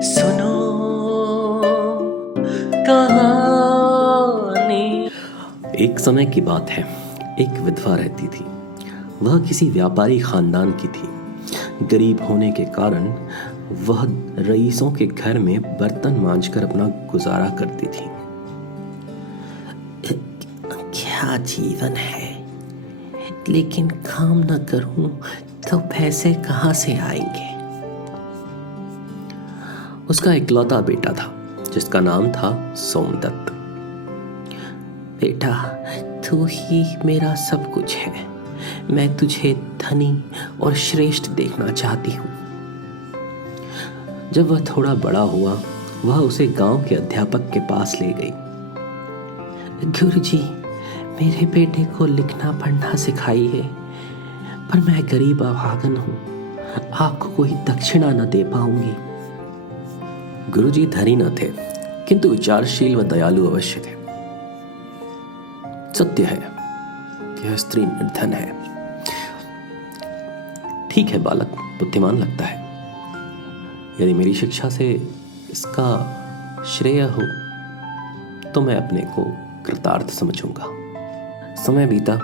सुनो कहानी। एक समय की बात है, एक विधवा रहती थी। वह किसी व्यापारी खानदान की थी। गरीब होने के कारण वह रईसों के घर में बर्तन मांजकर अपना गुजारा करती थी। क्या जीवन है, लेकिन काम न करूं तो पैसे कहां से आएंगे। उसका इकलौता बेटा था जिसका नाम था सोमदत्त। बेटा, तू ही मेरा सब कुछ है। मैं तुझे धनी और श्रेष्ठ देखना चाहती हूँ। जब वह थोड़ा बड़ा हुआ, वह उसे गांव के अध्यापक के पास ले गई। गुरुजी, मेरे बेटे को लिखना पढ़ना सिखाइए, पर मैं गरीब अभागन हूँ। आपको कोई दक्षिणा न दे पाऊंगी। गुरुजी धनी न थे, किंतु विचारशील व दयालु अवश्य थे। सत्य है, यह स्त्री निर्धन है। ठीक है, बालक बुद्धिमान लगता है। यदि मेरी शिक्षा से इसका श्रेय हो तो मैं अपने को कृतार्थ समझूंगा। समय बीता,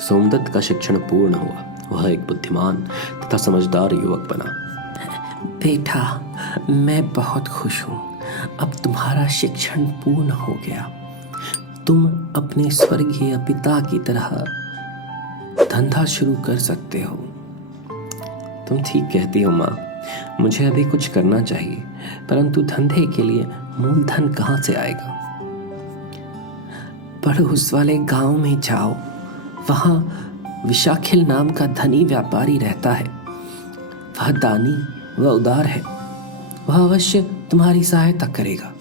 सोमदत्त का शिक्षण पूर्ण हुआ। वह एक बुद्धिमान तथा समझदार युवक बना। बेटा, मैं बहुत खुश हूँ। अब तुम्हारा शिक्षण पूर्ण हो गया। तुम अपने स्वर्गीय पिता की तरह धंधा शुरू कर सकते हो। तुम ठीक कहती हो माँ, मुझे अभी कुछ करना चाहिए, परंतु धंधे के लिए मूलधन कहाँ से आएगा। पड़ोस वाले गांव में जाओ, वहां विशाखिल नाम का धनी व्यापारी रहता है। वह दानी व उदार है। वह अवश्य तुम्हारी सहायता करेगा।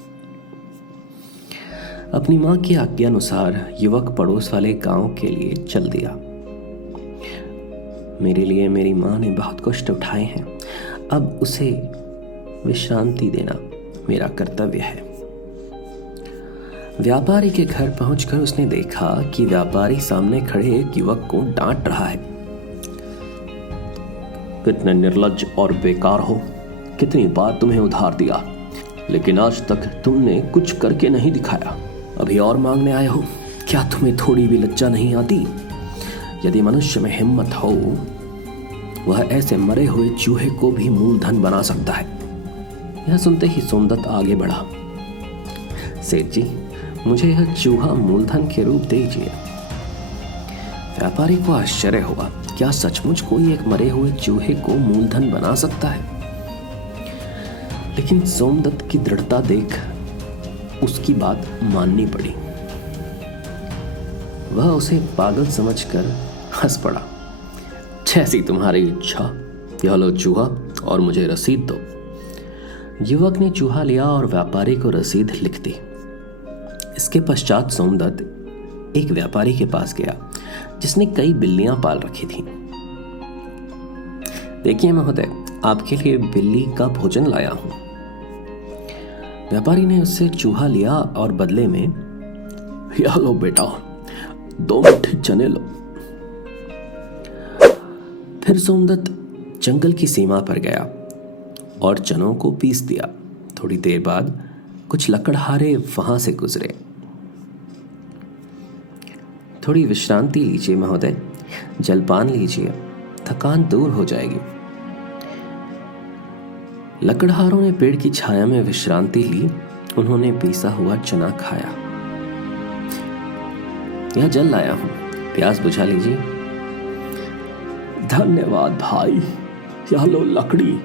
अपनी मां की आज्ञा अनुसार युवक पड़ोस वाले गांव के लिए चल दिया। मेरे लिए मेरी मां ने बहुत कष्ट उठाए हैं। अब उसे विश्रांति देना मेरा कर्तव्य है। व्यापारी के घर पहुंचकर उसने देखा कि व्यापारी सामने खड़े एक युवक को डांट रहा है। कितने निर्लज्ज और बेकार हो। कितनी बार तुम्हें उधार दिया, लेकिन आज तक तुमने कुछ करके नहीं दिखाया। अभी और मांगने आए हो। क्या तुम्हें थोड़ी भी लज्जा नहीं आती। यदि मनुष्य में हिम्मत हो, वह ऐसे मरे हुए चूहे को भी मूलधन बना सकता है। यह सुनते ही सोमदत्त आगे बढ़ा। सेठ जी, मुझे यह चूहा मूलधन के रूप दीजिए। व्यापारी को आश्चर्य हुआ। क्या सचमुच कोई एक मरे हुए चूहे को मूलधन बना सकता है। लेकिन सोमदत्त की दृढ़ता देख उसकी बात माननी पड़ी। वह उसे पागल समझकर हंस पड़ा। जैसी तुम्हारी इच्छा, यह लो चूहा और मुझे रसीद दो। युवक ने चूहा लिया और व्यापारी को रसीद लिख दी। इसके पश्चात सोमदत्त एक व्यापारी के पास गया जिसने कई बिल्लियां पाल रखी थीं। देखिए महोदय, आपके लिए बिल्ली का भोजन लाया हूं। व्यापारी ने उससे चूहा लिया और बदले में, यह लो बेटा, 2 मुट्ठी चने लो। फिर सोमदत्त जंगल की सीमा पर गया और चनों को पीस दिया। थोड़ी देर बाद कुछ लकड़हारे वहां से गुजरे। थोड़ी विश्रांति लीजिए महोदय, जलपान लीजिए, थकान दूर हो जाएगी। लकड़हारों ने पेड़ की छाया में विश्रांति ली। उन्होंने पीसा हुआ चना खाया। यह जल लाया हूं, प्यास बुझा लीजिए। धन्यवाद भाई, यह लो लकड़ी।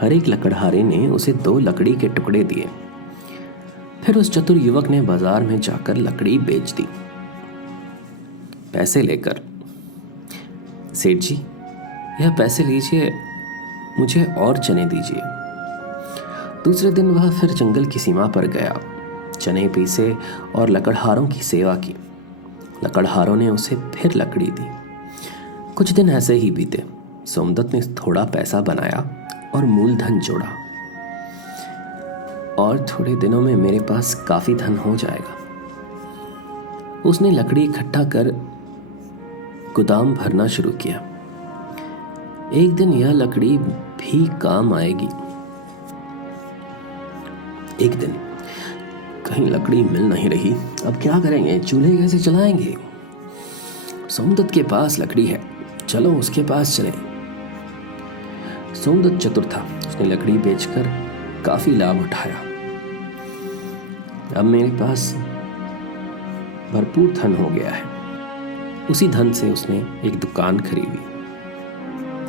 हर एक लकड़हारे ने उसे 2 लकड़ी के टुकड़े दिए। फिर उस चतुर युवक ने बाजार में जाकर लकड़ी बेच दी। पैसे लेकर, सेठ जी, यह पैसे लीजिए, मुझे और चने दीजिए। दूसरे दिन वह फिर जंगल की सीमा पर गया। चने पीसे और लकड़हारों की सेवा की। लकड़हारों ने उसे फिर लकड़ी दी। कुछ दिन ऐसे ही बीते। सोमदत्त ने थोड़ा पैसा बनाया और मूलधन जोड़ा। और थोड़े दिनों में मेरे पास काफी धन हो जाएगा। उसने लकड़ी इकट्ठा कर गोदाम भरना शुरू किया। एक दिन यह लकड़ी भी काम आएगी। एक दिन कहीं लकड़ी मिल नहीं रही। अब क्या करेंगे, चूल्हे कैसे चलाएंगे? सोमदत्त के पास लकड़ी है, चलो उसके पास चलें। सोमदत्त चतुर था, उसने लकड़ी बेचकर काफी लाभ उठाया। अब मेरे पास भरपूर धन हो गया है। उसी धन से उसने एक दुकान खरीदी।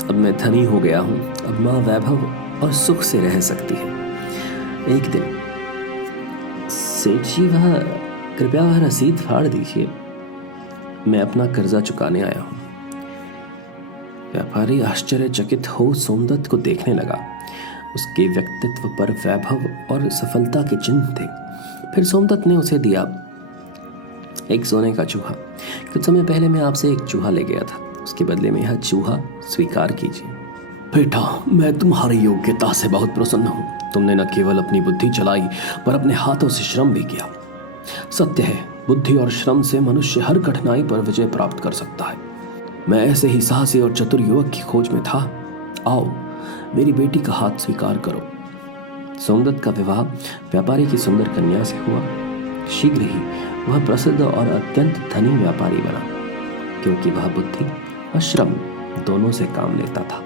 अब मैं धनी हो गया हूं, अब माँ वैभव और सुख से रह सकती है। एक दिन, सेठ जी कृपया वह रसीद फाड़ दीजिए, मैं अपना कर्जा चुकाने आया हूं। व्यापारी आश्चर्यचकित हो सोमदत्त को देखने लगा। उसके व्यक्तित्व पर वैभव और सफलता के चिन्ह थे। फिर सोमदत्त ने उसे दिया एक सोने का चूहा। कुछ समय पहले मैं आपसे एक चूहा ले गया था, उसके बदले में यह चूहा स्वीकार कीजिए। बेटा, मैं तुम्हारी योग्यता से बहुत प्रसन्न हूं। तुमने न केवल अपनी बुद्धि चलाई पर अपने हाथों से श्रम भी किया। सत्य है, बुद्धि और श्रम से मनुष्य हर कठिनाई पर विजय प्राप्त कर सकता है। मैं ऐसे ही साहसी और चतुर युवक की खोज में था। आओ, मेरी बेटी का हाथ स्वीकार करो। सोमदत्त का विवाह व्यापारी की सुंदर कन्या से हुआ। शीघ्र ही वह प्रसिद्ध और अत्यंत धनी व्यापारी बना, क्योंकि वह बुद्धि और श्रम दोनों से काम लेता था।